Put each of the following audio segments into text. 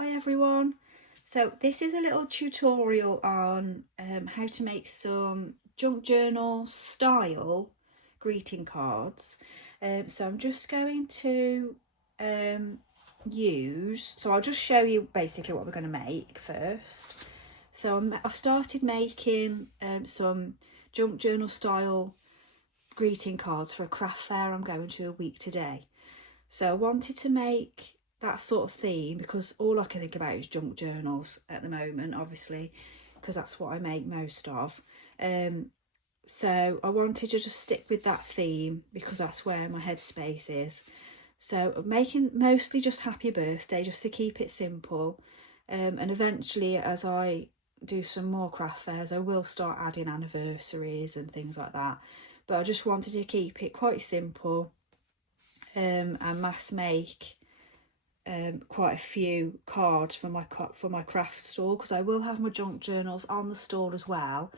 Hi everyone. So this is a little tutorial on how to make some junk journal style greeting cards. So I'm just going to so I'll just show you basically what we're going to make first. So I've started making some junk journal style greeting cards for a craft fair I'm going to a week today. So I wanted to make that sort of theme because all I can think about is junk journals at the moment, obviously, because that's what I make most of. So I wanted to just stick with that theme because that's where my headspace is. So I'm making mostly just happy birthday, just to keep it simple. And eventually, as I do some more craft fairs, I will start adding anniversaries and things like that. But I just wanted to keep it quite simple. And mass make quite a few cards for my craft store, because I will have my junk journals on the store as well,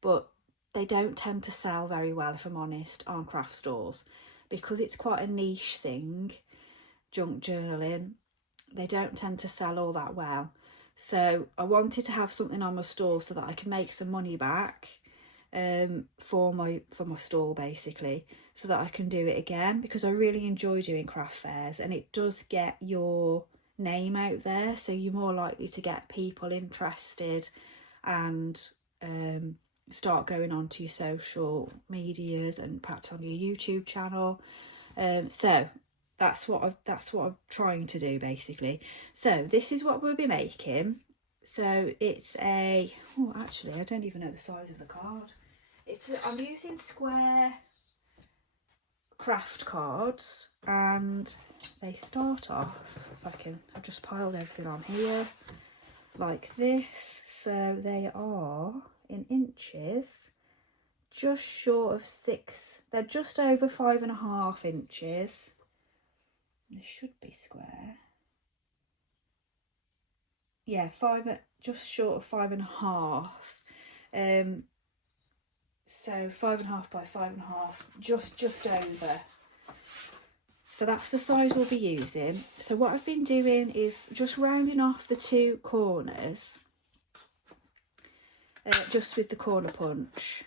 but they don't tend to sell very well, if I'm honest, on craft stores, because it's quite a niche thing. Junk journaling, they don't tend to sell all that well. So I wanted to have something on my store so that I can make some money back for my stall, basically, so that I can do it again, because I really enjoy doing craft fairs and it does get your name out there, so you're more likely to get people interested and start going on to your social medias and perhaps on your YouTube channel. So that's what I'm trying to do, basically. So this is what we'll be making. So it's actually I don't even know the size of the card. I'm using square craft cards, and they start off, I've just piled everything on here like this. So they are in inches, just short of 6. They're just over 5.5 inches. They should be square. Yeah, just short of 5.5. So 5.5 by 5.5, just over. So that's the size we'll be using. So what I've been doing is just rounding off the 2 corners, just with the corner punch,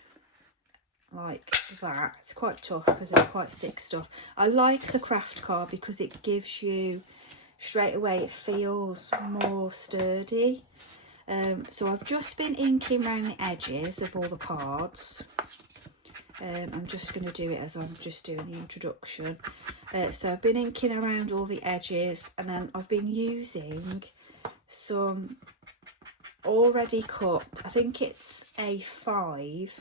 like that. It's quite tough because it's quite thick stuff. I like the craft card because it gives you, straight away, it feels more sturdy. So I've just been inking around the edges of all the cards. I'm just going to do it as I'm just doing the introduction. So I've been inking around all the edges, and then I've been using some already cut, I think it's A5,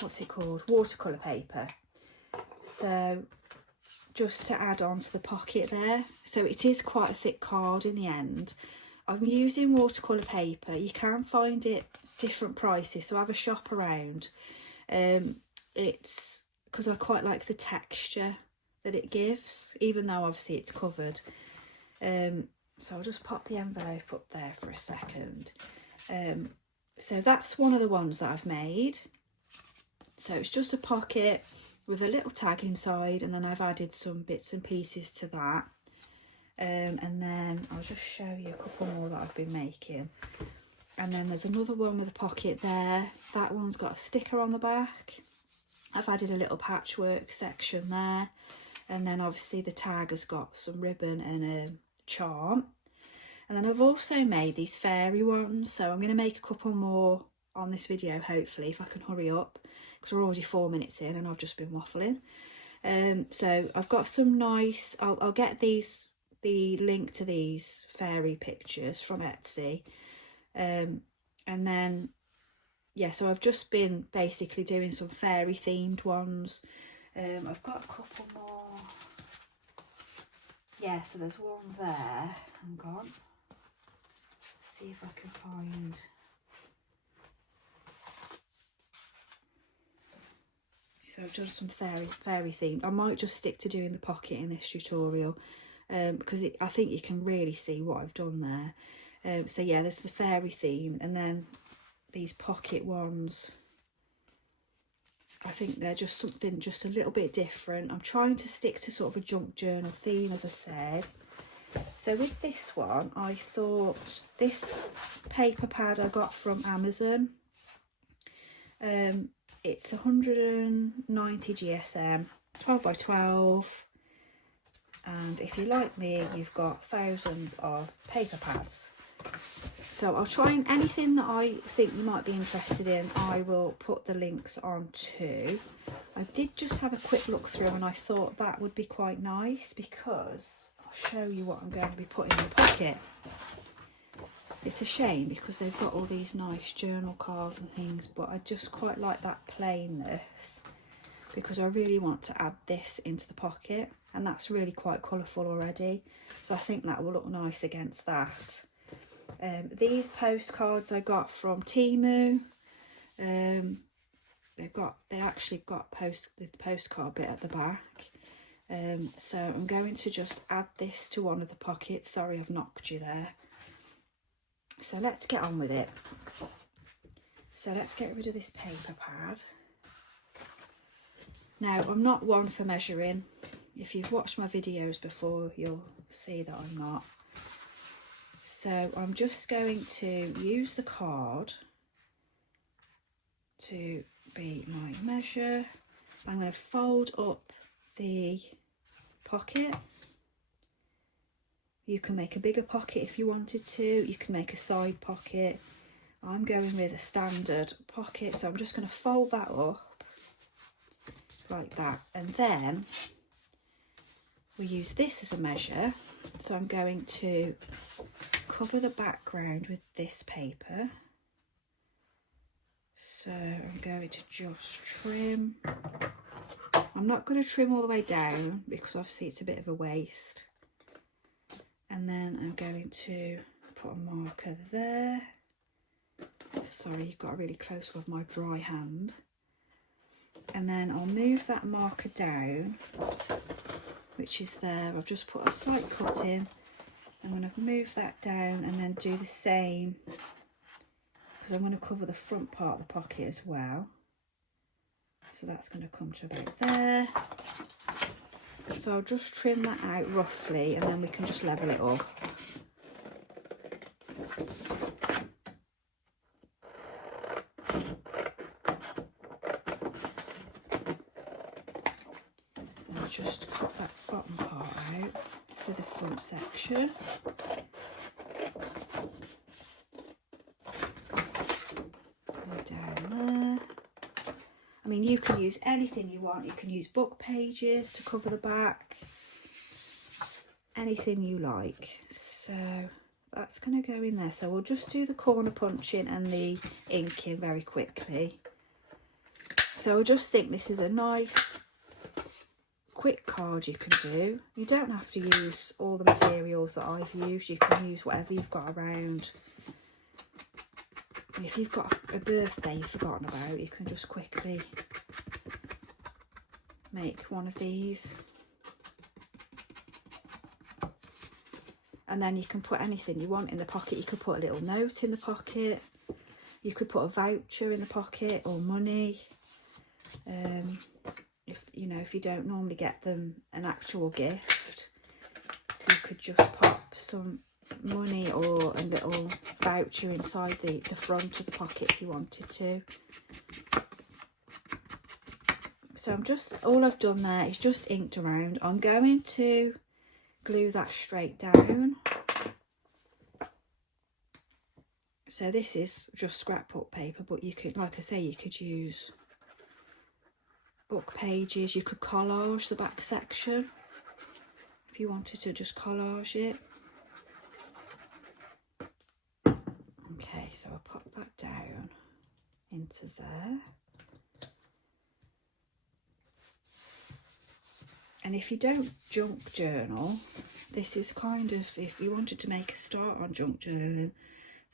what's it called, watercolour paper. So just to add on to the pocket there. So it is quite a thick card in the end. I'm using watercolour paper. You can find it different prices, so have a shop around. It's because I quite like the texture that it gives, even though obviously it's covered. So I'll just pop the envelope up there for a second. So that's one of the ones that I've made. So it's just a pocket with a little tag inside, and then I've added some bits and pieces to that. And then I'll just show you a couple more that I've been making. And then there's another one with a pocket there. That one's got a sticker on the back. I've added a little patchwork section there. And then obviously the tag has got some ribbon and a charm. And then I've also made these fairy ones. So I'm going to make a couple more on this video, hopefully, if I can hurry up, because we're already 4 minutes in and I've just been waffling. So I've got some nice, I'll get the link to these fairy pictures from Etsy. And then, yeah, so I've just been basically doing some fairy themed ones. I've got a couple more. Yeah, so there's one there. Hang on. Let's see if I can find. So I've done some fairy themed. I might just stick to doing the pocket in this tutorial, because I think you can really see what I've done there. So yeah, there's the fairy theme, and then these pocket ones, I think they're just something just a little bit different. I'm trying to stick to sort of a junk journal theme, as I said. So with this one, I thought this paper pad I got from Amazon. It's 190 GSM, 12 by 12. And if you're like me, you've got thousands of paper pads. So I'll try and anything that I think you might be interested in, I will put the links on to. I did just have a quick look through and I thought that would be quite nice because I'll show you what I'm going to be putting in the pocket. It's a shame because they've got all these nice journal cards and things, but I just quite like that plainness because I really want to add this into the pocket, and that's really quite colourful already, so I think that will look nice against that. These postcards I got from Temu. They actually got the postcard bit at the back. So I'm going to just add this to one of the pockets. Sorry, I've knocked you there. So let's get on with it. So let's get rid of this paper pad. Now, I'm not one for measuring. If you've watched my videos before, you'll see that I'm not. So I'm just going to use the card to be my measure. I'm going to fold up the pocket. You can make a bigger pocket if you wanted to. You can make a side pocket. I'm going with a standard pocket, so I'm just going to fold that up like that, and then we use this as a measure. So I'm going to cover the background with this paper. So I'm going to just trim. I'm not going to trim all the way down because obviously it's a bit of a waste. And then I'm going to put a marker there. Sorry, you've got a really close look of my dry hand. And then I'll move that marker down, which is there. I've just put a slight cut in. I'm going to move that down and then do the same, because I'm going to cover the front part of the pocket as well. So that's going to come to about there. So I'll just trim that out roughly and then we can just level it up. And just cut that bottom part out for the front section. Down there. I mean, you can use anything you want. You can use book pages to cover the back, anything you like. So that's going to go in there. So we'll just do the corner punching and the inking very quickly. So I just think this is a nice quick card you can do. You don't have to use all the materials that I've used. You can use whatever you've got around. If you've got a birthday you've forgotten about, you can just quickly make one of these. And then you can put anything you want in the pocket. You could put a little note in the pocket. You could put a voucher in the pocket or money. If you don't normally get them an actual gift, you could just pop some money or a little voucher inside the front of the pocket if you wanted to. So all I've done there is just inked around. I'm going to glue that straight down. So this is just scrapbook paper, but you could, like I say, you could use book pages. You could collage the back section if you wanted to just collage it. Okay, so I'll pop that down into there. And if you don't junk journal, this is kind of, if you wanted to make a start on junk journaling,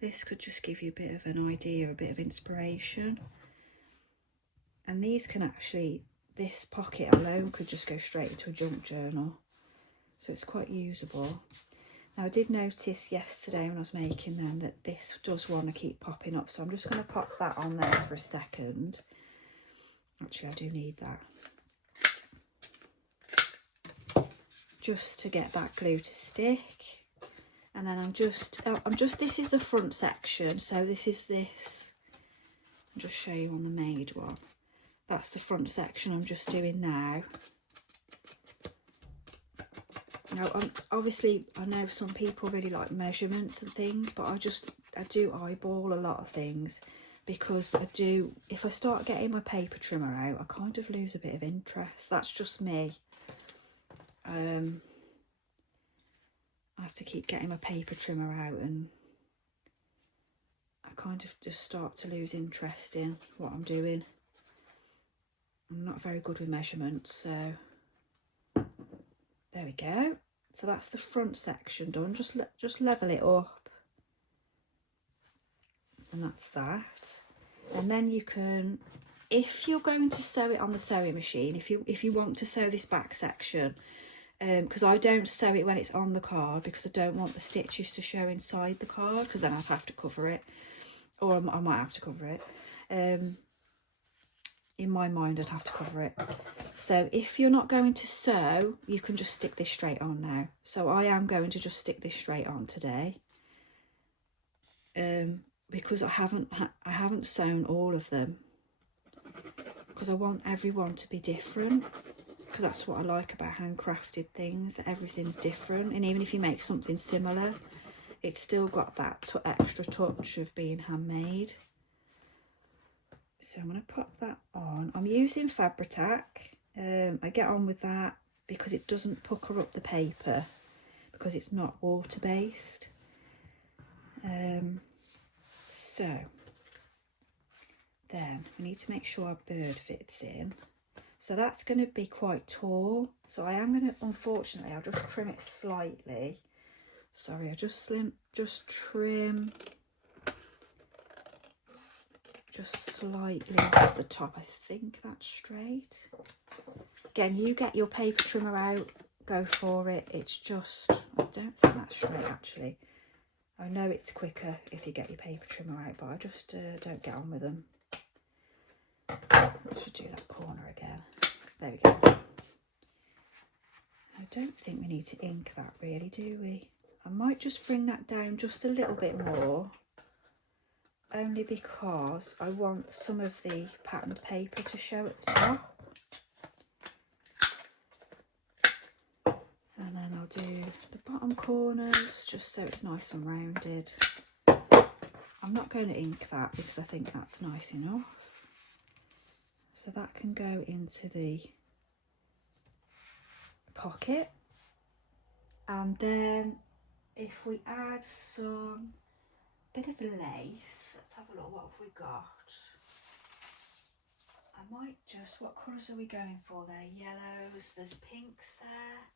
this could just give you a bit of an idea, a bit of inspiration. And these can actually, this pocket alone could just go straight into a junk journal. So it's quite usable. Now I did notice yesterday when I was making them that this does want to keep popping up. So I'm just going to pop that on there for a second. Actually, I do need that. just to get that glue to stick. And then I'm just, this is the front section, so this is this. I'll just show you on the made one. That's the front section I'm just doing now. Now, obviously, I know some people really like measurements and things, but I do eyeball a lot of things, because if I start getting my paper trimmer out, I kind of lose a bit of interest. That's just me. I have to keep getting my paper trimmer out, and I kind of just start to lose interest in what I'm doing. I'm not very good with measurements, so there we go. So that's the front section done. Just level it up, and that's that. And then you can, if you're going to sew it on the sewing machine, if you want to sew this back section, because I don't sew it when it's on the card, because I don't want the stitches to show inside the card, because then I'd have to cover it, or I might have to cover it. In my mind, I'd have to cover it. So if you're not going to sew, you can just stick this straight on now. So I am going to just stick this straight on today, because I haven't sewn all of them, because I want everyone to be different. Because that's what I like about handcrafted things, that everything's different. And even if you make something similar, it's still got that extra touch of being handmade. So I'm going to pop that on. I'm using Fabri-Tac. I get on with that because it doesn't pucker up the paper, because it's not water-based. So then we need to make sure our bird fits in. So that's going to be quite tall. So I am going to, unfortunately, I'll just trim it slightly. Sorry, I just trim just slightly off the top. I think that's straight. Again, you get your paper trimmer out, go for it. It's just, I don't think that's straight actually. I know it's quicker if you get your paper trimmer out, but I just don't get on with them. I should do that corner again. There we go. I don't think we need to ink that really, do we? I might just bring that down just a little bit more, only because I want some of the patterned paper to show at the top. And then I'll do the bottom corners just so it's nice and rounded. I'm not going to ink that because I think that's nice enough. So that can go into the pocket. And then if we add some bit of lace, let's have a look, what have we got? I might just, what colours are we going for there? Yellows, there's pinks there,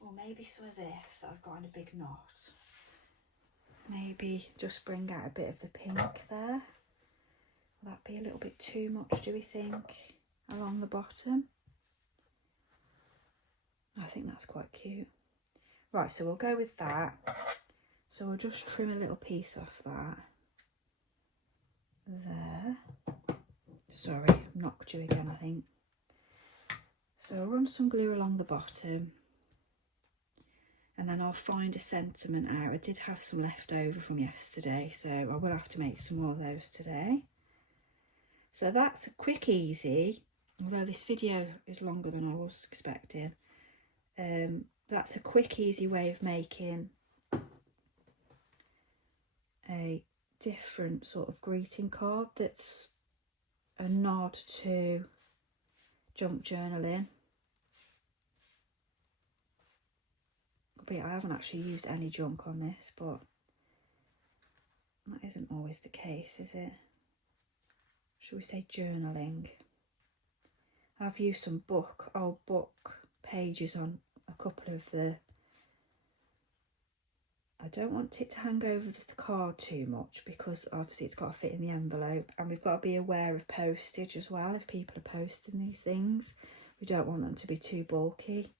or maybe some of this that I've got in a big knot. Maybe just bring out a bit of the pink there. Will that be a little bit too much, do we think, along the bottom? I think that's quite cute. Right, so we'll go with that. So we'll just trim a little piece off that. There. Sorry, I've knocked you again, I think. So I'll run some glue along the bottom. And then I'll find a sentiment out. I did have some left over from yesterday, so I will have to make some more of those today. So that's a quick, easy, although this video is longer than I was expecting. That's a quick, easy way of making a different sort of greeting card that's a nod to junk journaling. But I haven't actually used any junk on this, but that isn't always the case, is it? Should we say journaling? I've used some old book pages on a couple of the... I don't want it to hang over the card too much because obviously it's got to fit in the envelope, and we've got to be aware of postage as well. If people are posting these things, we don't want them to be too bulky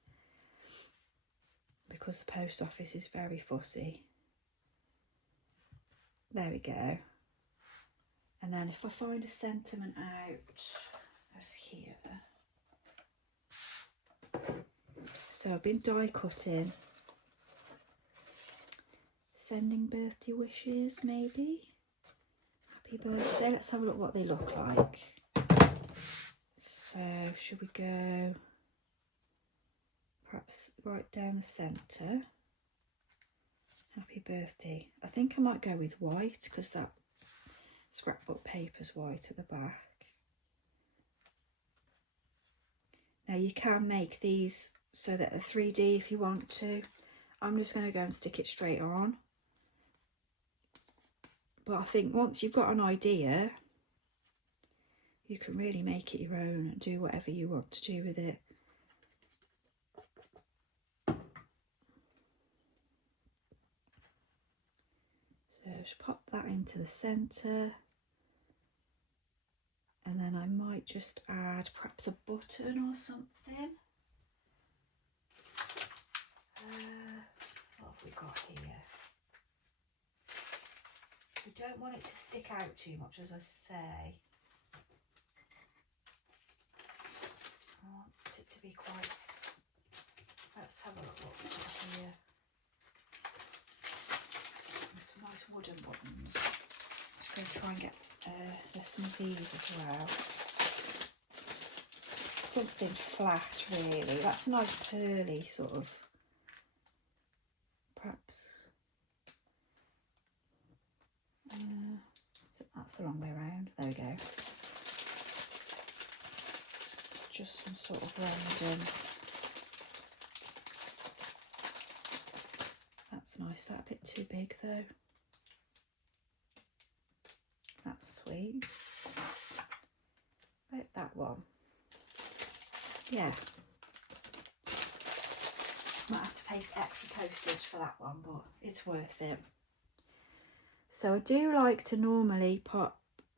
because the post office is very fussy. There we go. And then if I find a sentiment out of here, So I've been die cutting, sending birthday wishes maybe. Happy birthday. Let's have a look what they look like. So should we go perhaps right down the centre? Happy birthday. I think I might go with white because that scrapbook paper's white at the back. Now you can make these so that they're 3D if you want to. I'm just going to go and stick it straight on. But I think once you've got an idea, you can really make it your own and do whatever you want to do with it. So just pop that into the centre. And then I might just add perhaps a button or something. What have we got here? We don't want it to stick out too much, as I say. I want it to be quite... Let's have a look what we've got here. There's some nice wooden buttons. I'm going to try and get there's some of these as well. Something flat really. That's a nice pearly sort of, perhaps. That's the wrong way around. There we go. Just some sort of random. That's nice. That a bit too big though. That's sweet. About that one. Yeah. Might have to pay extra postage for that one, but it's worth it. So I do like to normally put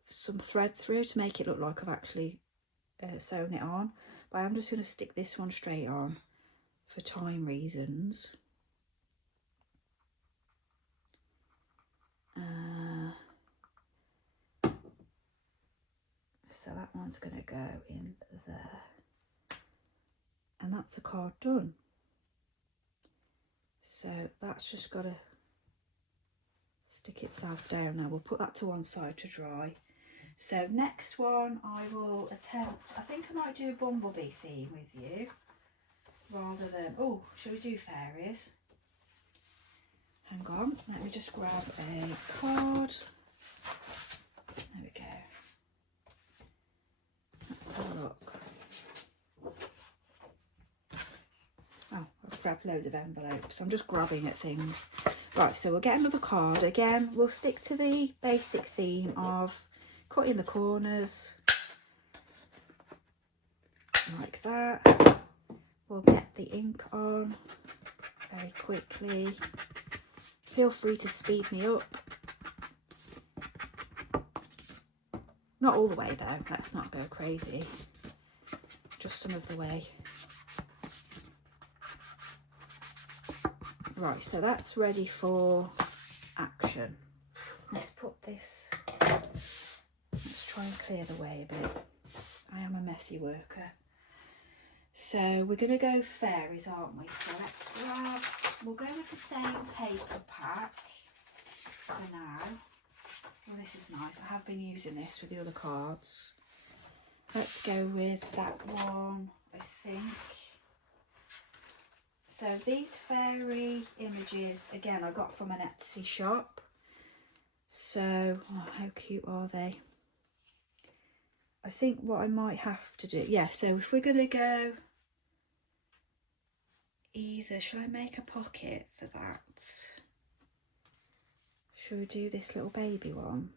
some thread through to make it look like I've actually sewn it on. But I'm just going to stick this one straight on for time reasons. So that one's going to go in there. And that's a card done. So that's just got to stick itself down now. We'll put that to one side to dry. So next one I will attempt, I think I might do a bumblebee theme with you rather than, oh, shall we do fairies? Hang on, let me just grab a card. There we go. Let's have a look. Oh, I've grabbed loads of envelopes. I'm just grabbing at things. Right, so we'll get another card. Again, we'll stick to the basic theme of cutting the corners. Like that. We'll get the ink on very quickly. Feel free to speed me up. Not all the way though, let's not go crazy. Just some of the way. Right, so that's ready for action. Let's put this, let's try and clear the way a bit. I am a messy worker. So we're going to go fairies, aren't we? So let's grab, we'll go with the same paper pack for now. Well, this is nice. I have been using this with the other cards. Let's go with that one, I think. So these fairy images, again, I got from an Etsy shop. So, oh, how cute are they? I think what I might have to do, yeah, so if we're going to go either, shall I make a pocket for that? Shall we do this little baby one?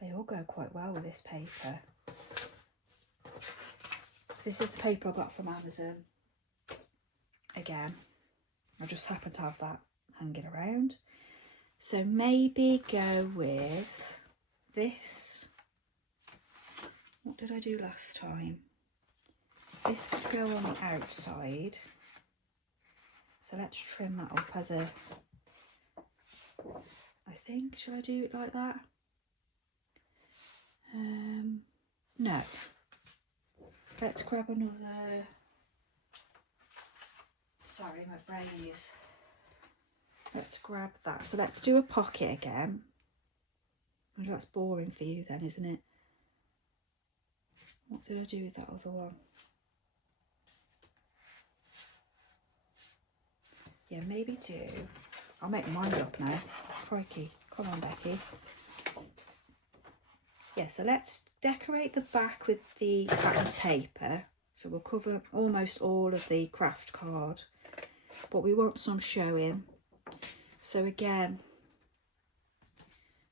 They all go quite well with this paper. This is the paper I got from Amazon. Again, I just happen to have that hanging around. So maybe go with this. What did I do last time? This could go on the outside. So let's trim that up as a, I think, shall I do it like that? No. Let's grab another, sorry my brain is, let's grab that. So let's do a pocket again. Oh, that's boring for you then, isn't it? What did I do with that other one? Yeah, maybe do. I'll make mine up now. Crikey. Come on, Becky. Yeah, so let's decorate the back with the patterned paper. So we'll cover almost all of the craft card, but we want some showing. So again,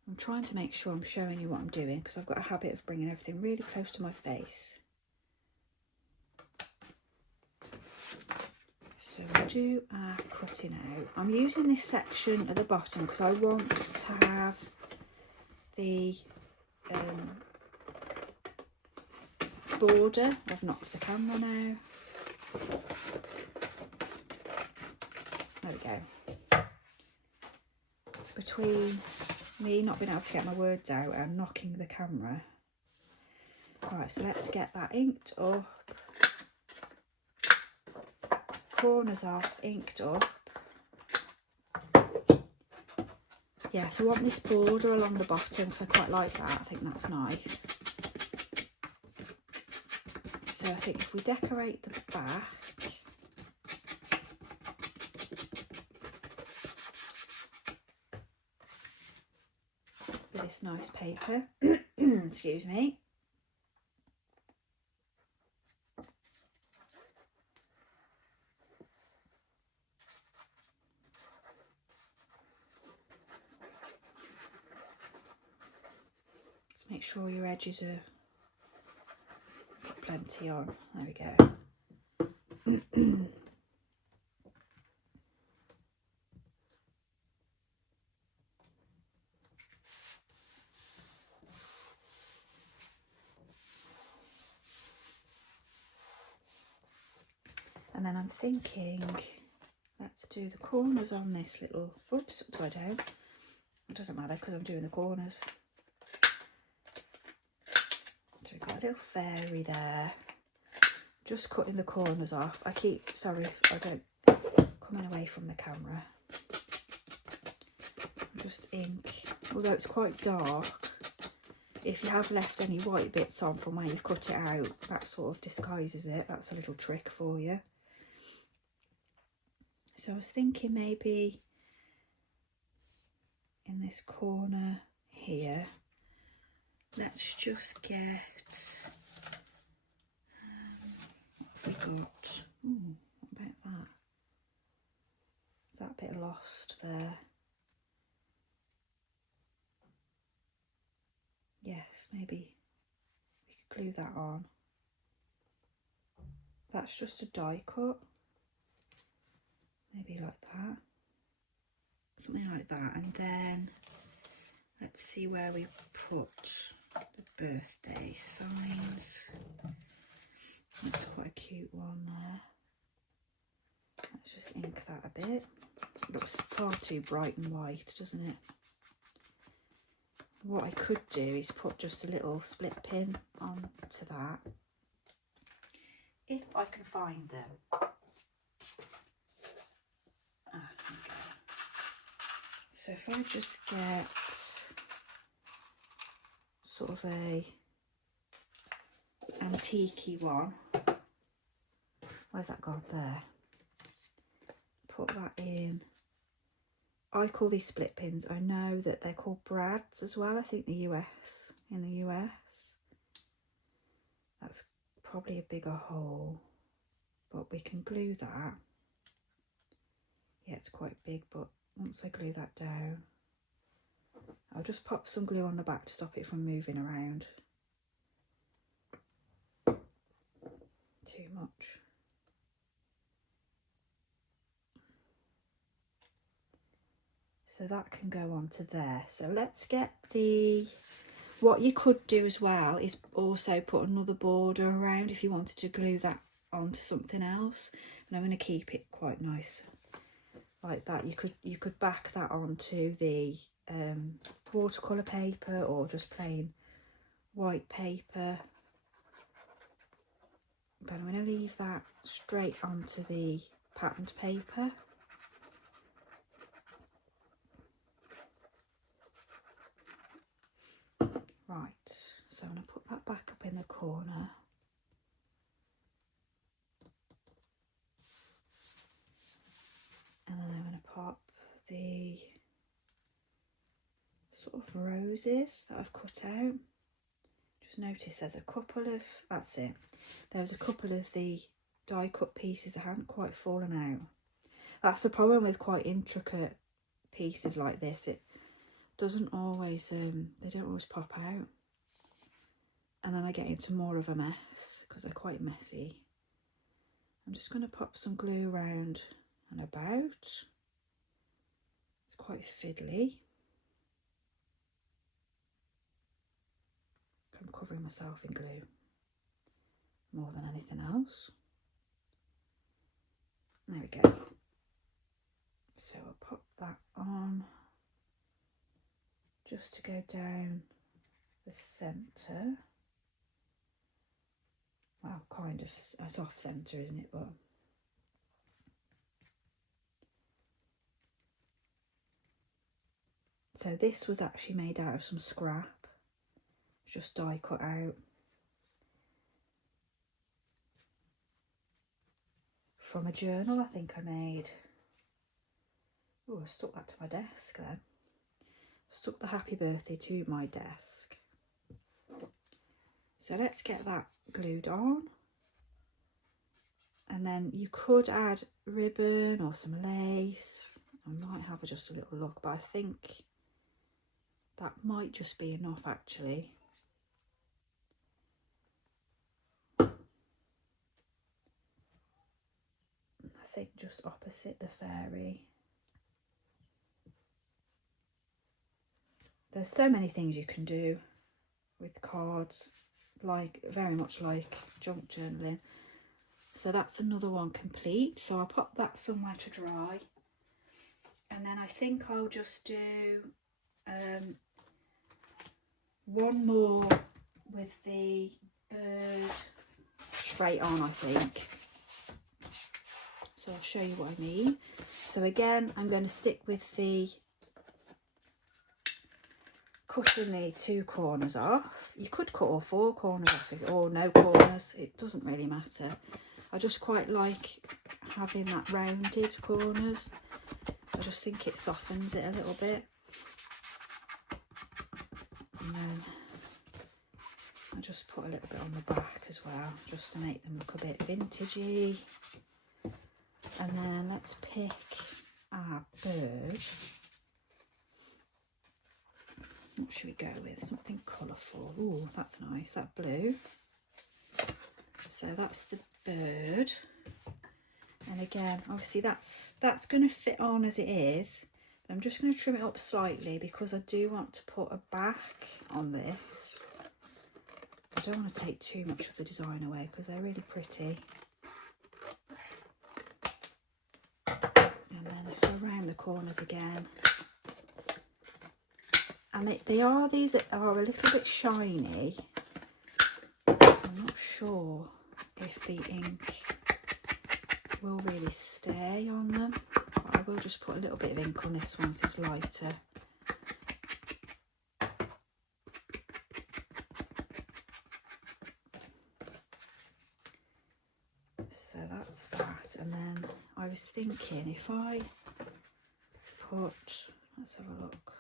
I'm trying to make sure I'm showing you what I'm doing, because I've got a habit of bringing everything really close to my face. So we'll do our cutting out. I'm using this section at the bottom because I want to have the border. I've knocked the camera now. There we go. Between me not being able to get my words out and knocking the camera. Right, so let's get that inked up. Corners off, inked up. Yeah, so I want this border along the bottom, so I quite like that. I think that's nice. So I think if we decorate the back, with this nice paper, excuse me. Make sure your edges are got plenty on. There we go. And then I'm thinking, let's do the corners on this little, oops, upside down. It doesn't matter because I'm doing the corners. So we've got a little fairy there. Just cutting the corners off. I keep, sorry, I don't, coming away from the camera. Just ink, although it's quite dark. If you have left any white bits on from where you've cut it out, that sort of disguises it. That's a little trick for you. So I was thinking maybe in this corner here, let's just get, what have we got? Ooh, what about that? Is that a bit lost there? Yes, maybe we could glue that on. That's just a die cut. Maybe like that. Something like that. And then let's see where we put the birthday signs. That's quite a cute one there. Let's just ink that a bit. It looks far too bright and white, doesn't it? What I could do is put just a little split pin onto that, if I can find them. Okay. So if I just get sort of a antique-y one, where's that gone? There. Put that in. I call these split pins. I know that they're called brads as well. I think in the US. That's probably a bigger hole, but we can glue that. Yeah, it's quite big, but once I glue that down, I'll just pop some glue on the back to stop it from moving around too much. So that can go on to there. So let's get the, what you could do as well is also put another border around if you wanted to glue that onto something else. And I'm going to keep it quite nice like that. You could back that onto the watercolour paper or just plain white paper. but I'm going to leave that straight onto the patterned paper. Right, so I'm going to put that back up in the corner. And then I'm going to pop the sort of roses that I've cut out. Just notice there's a couple of, that's it, there was a couple of the die cut pieces that hadn't quite fallen out. That's the problem with quite intricate pieces like this, it doesn't always, they don't always pop out. And then I get into more of a mess because they're quite messy. I'm just going to pop some glue around and about. It's quite fiddly. I'm covering myself in glue more than anything else. There we go. So I'll pop that on just to go down the centre. Well, kind of, it's off centre, isn't it? But so this was actually made out of some scrap, just die cut out from a journal I think I made. Oh, I stuck that to my desk then. Stuck the happy birthday to my desk. So let's get that glued on. And then you could add ribbon or some lace. I might have just a little look, but I think that might just be enough actually. I think just opposite the fairy. There's so many things you can do with cards, like very much like junk journaling. So that's another one complete. So I'll pop that somewhere to dry. And then I think I'll just do one more with the bird straight on, I think. So I'll show you what I mean. So again, I'm going to stick with the cutting the 2 corners off. You could cut all 4 corners off or no corners, it doesn't really matter. I just quite like having that rounded corners. I just think it softens it a little bit. And then I just put a little bit on the back as well, just to make them look a bit vintagey. And then let's pick our bird. What should we go with? Something colourful. Oh, that's nice, that blue. So that's the bird. And again, obviously that's going to fit on as it is. But I'm just going to trim it up slightly because I do want to put a back on this. I don't want to take too much of the design away because they're really pretty. And then if I round the corners again. And these are a little bit shiny. I'm not sure if the ink will really stay on them, but I will just put a little bit of ink on this one so it's lighter. So that's that. And then I was thinking if I put, let's have a look.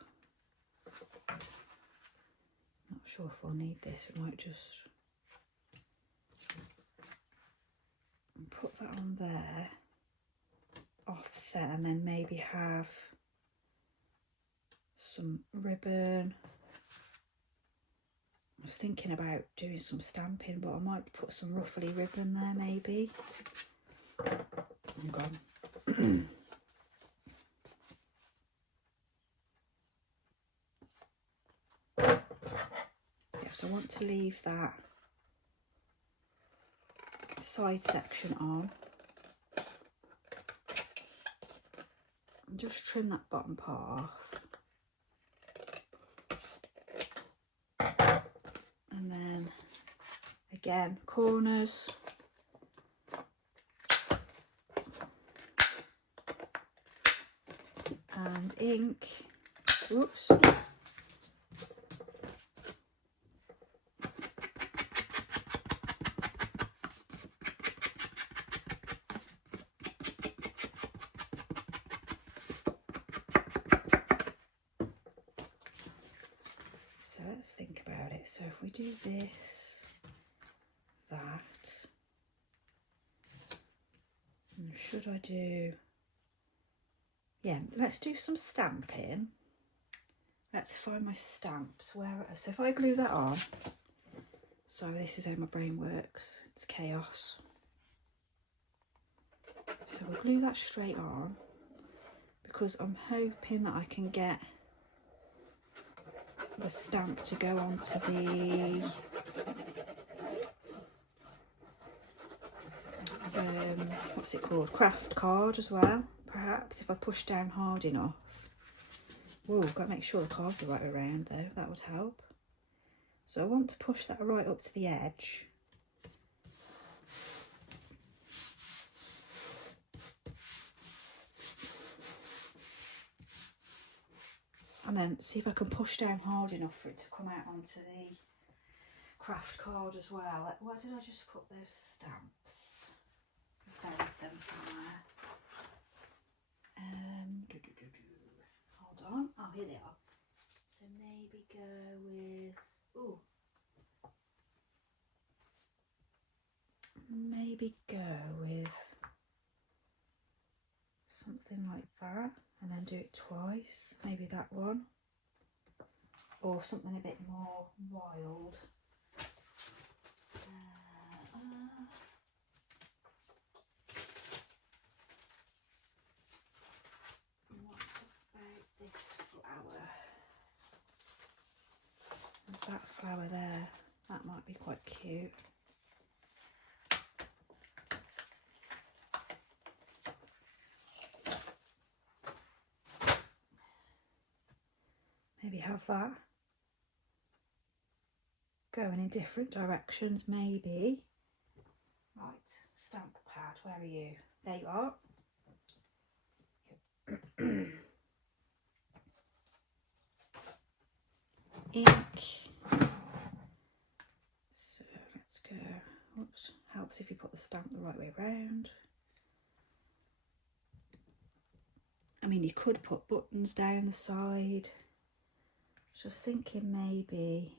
Not sure if I'll need this, we might just put that on there, offset, and then maybe have some ribbon. I was thinking about doing some stamping, but I might put some ruffly ribbon there maybe. Hang on. So I want to leave that side section on and just trim that bottom part off. And then again, corners, and ink. Oops. So let's think about it. So if we do this, that, and should I do, yeah, let's do some stamping. Let's find my stamps. So if I glue that on, so this is how my brain works, it's chaos. So we'll glue that straight on because I'm hoping that I can get the stamp to go onto the what's it called, craft card as well, perhaps, if I push down hard enough. Whoa, got to make sure the cards are right around though, that would help. So I want to push that right up to the edge. And then see if I can push down hard enough for it to come out onto the craft card as well. Where did I just put those stamps? I've buried them somewhere. Hold on. Oh, here they are. So maybe go with, ooh. Maybe go with something like that and then do it twice. Maybe that one. Or something a bit more wild. What about this flower? There's that flower there. That might be quite cute. Maybe have that going in different directions, maybe. Right, stamp pad, where are you? There you are. Ink. So let's go. Oops, helps if you put the stamp the right way around. I mean, you could put buttons down the side. Just thinking maybe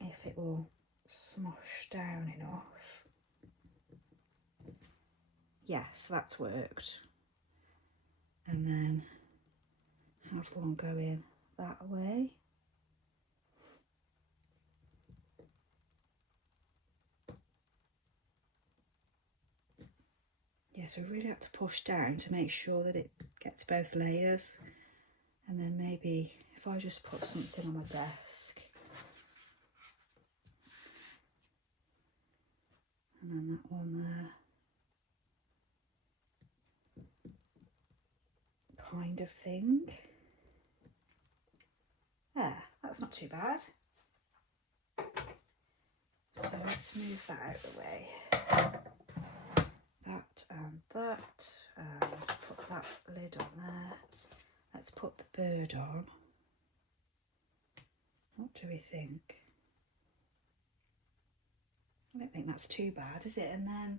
if it will smosh down enough. Yes, that's worked. And then have one going that way. Yeah, so we really have to push down to make sure that it gets both layers. And then maybe if I just put something on my desk. And then that one there. Kind of thing. There, that's not too bad. So let's move that out of the way. That and that, and put that lid on there. Let's put the bird on. What do we think? I don't think that's too bad, is it? And then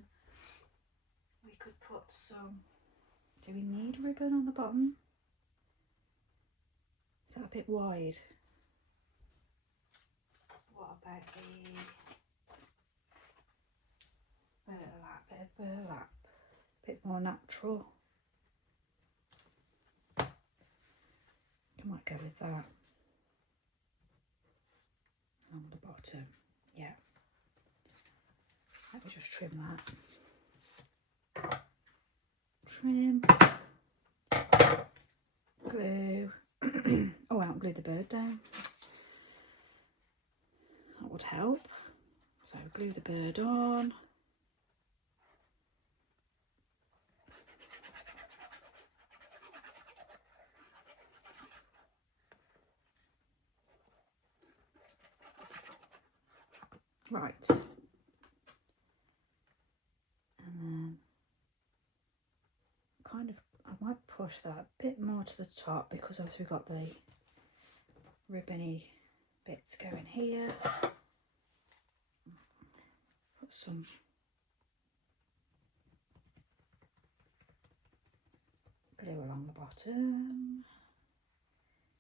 we could put some, do we need ribbon on the bottom? Is that a bit wide? What about the burlap? Bit of burlap, a bit more natural. I might go with that. On the bottom, yeah. Let me just trim that. Trim. Glue. Oh, I haven't glued the bird down. That would help. So glue the bird on. Right. And then kind of, I might push push that a bit more to the top because obviously we've got the ribbony bits going here. Put some glue along the bottom.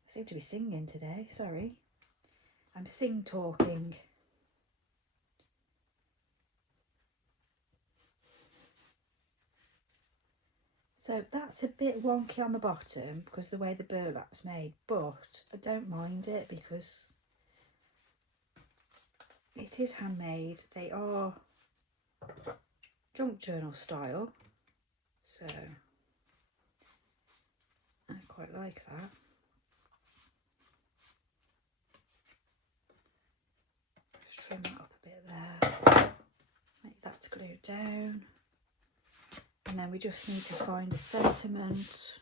I seem to be singing today, sorry. I'm talking. So that's a bit wonky on the bottom because the way the burlap's made, but I don't mind it because it is handmade. They are junk journal style, so I quite like that. Just trim that up a bit there, make that glued down. And then we just need to find a sentiment,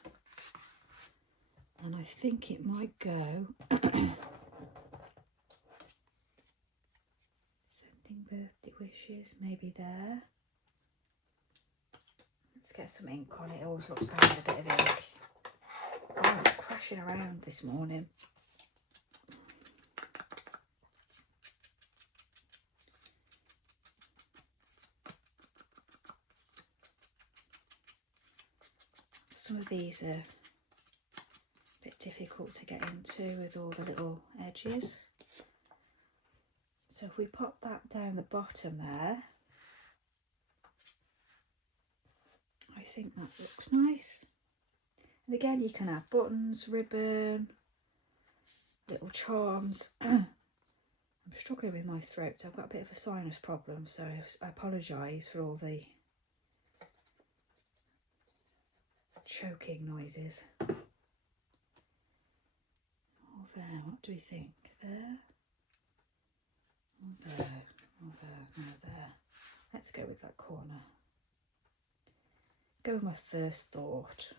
and I think it might go sending birthday wishes, maybe there. Let's get some ink on it. It always looks better with a bit of ink. Oh, it's crashing around this morning. Some of these are a bit difficult to get into with all the little edges. So if we pop that down the bottom there, I think that looks nice. And again, you can have buttons, ribbon, little charms. I'm struggling with my throat. I've got a bit of a sinus problem, so I apologise for all the choking noises. Oh, there, what do we think? There? Oh, there, oh, there, oh, there. Let's go with that corner. Go with my first thought.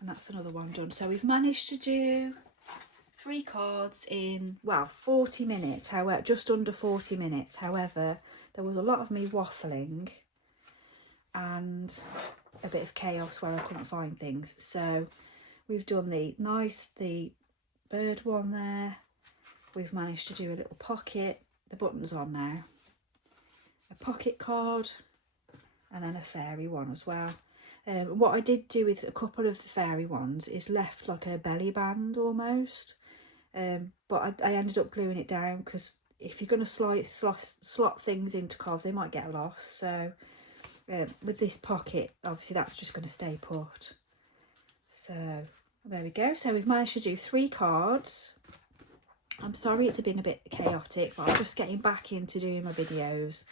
And that's another one done. So we've managed to do 3 cards in, well, 40 minutes, however, just under 40 minutes. However, there was a lot of me waffling and a bit of chaos where I couldn't find things. So we've done the bird one there. We've managed to do a little pocket, the button's on now, a pocket card, and then a fairy one as well. What I did do with a couple of the fairy ones is left like a belly band almost, but I ended up gluing it down because if you're going to slot things into cards, they might get lost. So with this pocket, obviously that's just going to stay put. So there we go. So we've managed to do 3 cards. I'm sorry it's been a bit chaotic, but I'm just getting back into doing my videos,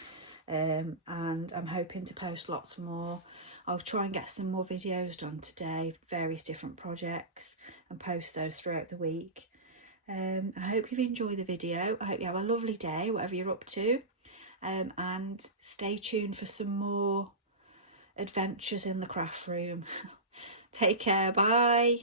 and I'm hoping to post lots more. I'll try and get some more videos done today, various different projects, and post those throughout the week. I hope you've enjoyed the video. I hope you have a lovely day, whatever you're up to, and stay tuned for some more adventures in the craft room. Take care, bye.